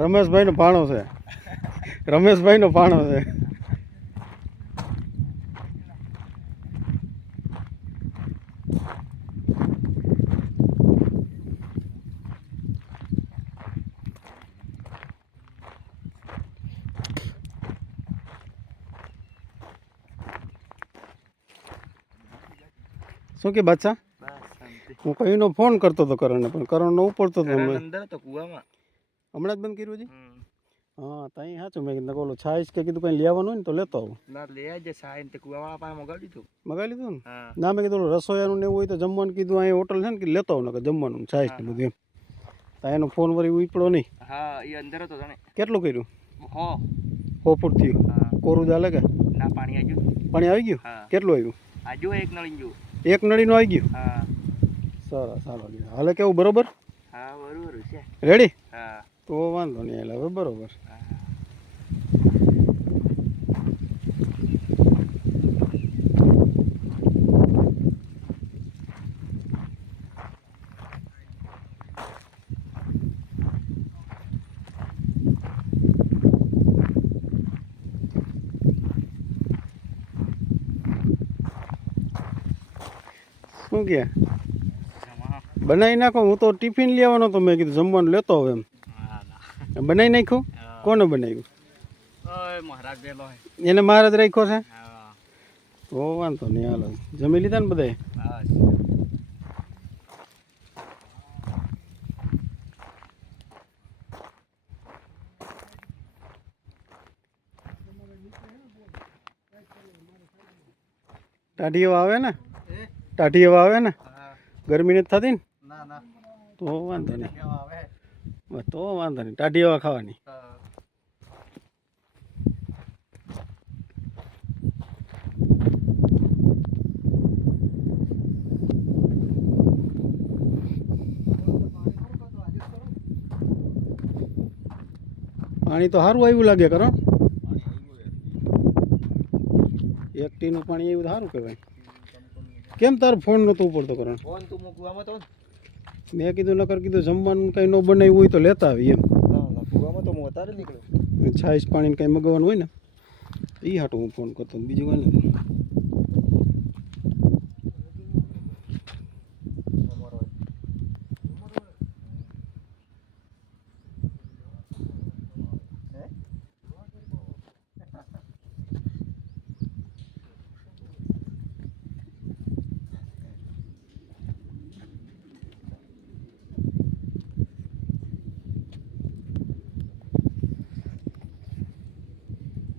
રમેશભાઈનો ભાણો છે. રમેશભાઈનો ભાણો છે. શું કે બાદશાહ? હું કહીનો ફોન કરતો હતો કરણને, પણ કરણનો ઉપડતો હતો. હમણાં જ બંધ કર્યું છે. હા ત્યાં સાચું. મેં કીધું ઓલો છાઈશ કે કીધું કંઈ લેવાનું હોય ને તો લેતો આવું. મગાવી લીધું ને? ના મેં કીધું રસોઈયાનું ને એવું હોય તો જમવાનું કીધું અહીંયા હોટલ છે ને કે લેતો આવું ને જમવાનું છાઈશ ને બધું એમ. ત્યાં એનો ફોન વળી ઉપડો નહીં. કેટલું કર્યું? 100 ફૂટ થયું. કોરું ચાલે કે? પાણી આવી ગયું? કેટલું આવ્યું? એક નળીનું આવી ગયું? સરસ. હાલો હાલે કેવું બરોબર? રેડી? તો વાંધો નહીં. હાલે હવે બરોબર. શું કે બનાવી નાખો? હું તો ટિફિન લેવાનો તો મેં કીધું જમવાનું લેતો હવે એમ. બનાવી નાખ્યું? કોને બનાવ્યું? એને મહારાજ રાખ્યો છે? તો વાંધો નહીં. હાલો જમી લીધા ને બધાએ? ટાઢી હવા આવે ને? ટાઢી હવા આવે ને? ગરમી નથી થતી ને? તો વાંધો નહીં. તો વાંધો નહીં. ટાઢી હવા ખાવાની. પાણી તો સારું આવ્યું લાગે કરણ. એકટીનું પાણી આવ્યું સારું કહેવાય. કેમ તારો ફોન નહોતો ઉપડતો કરણ? મેં કીધું નકર કીધું જમવાનું કંઈ ન બનાવ્યું હોય તો લેતા આવી એમ. છાઈશ પાણી કંઈ મગાવવાનું હોય ને એ હાટું હું ફોન કરતો, બીજું કંઈ નથી.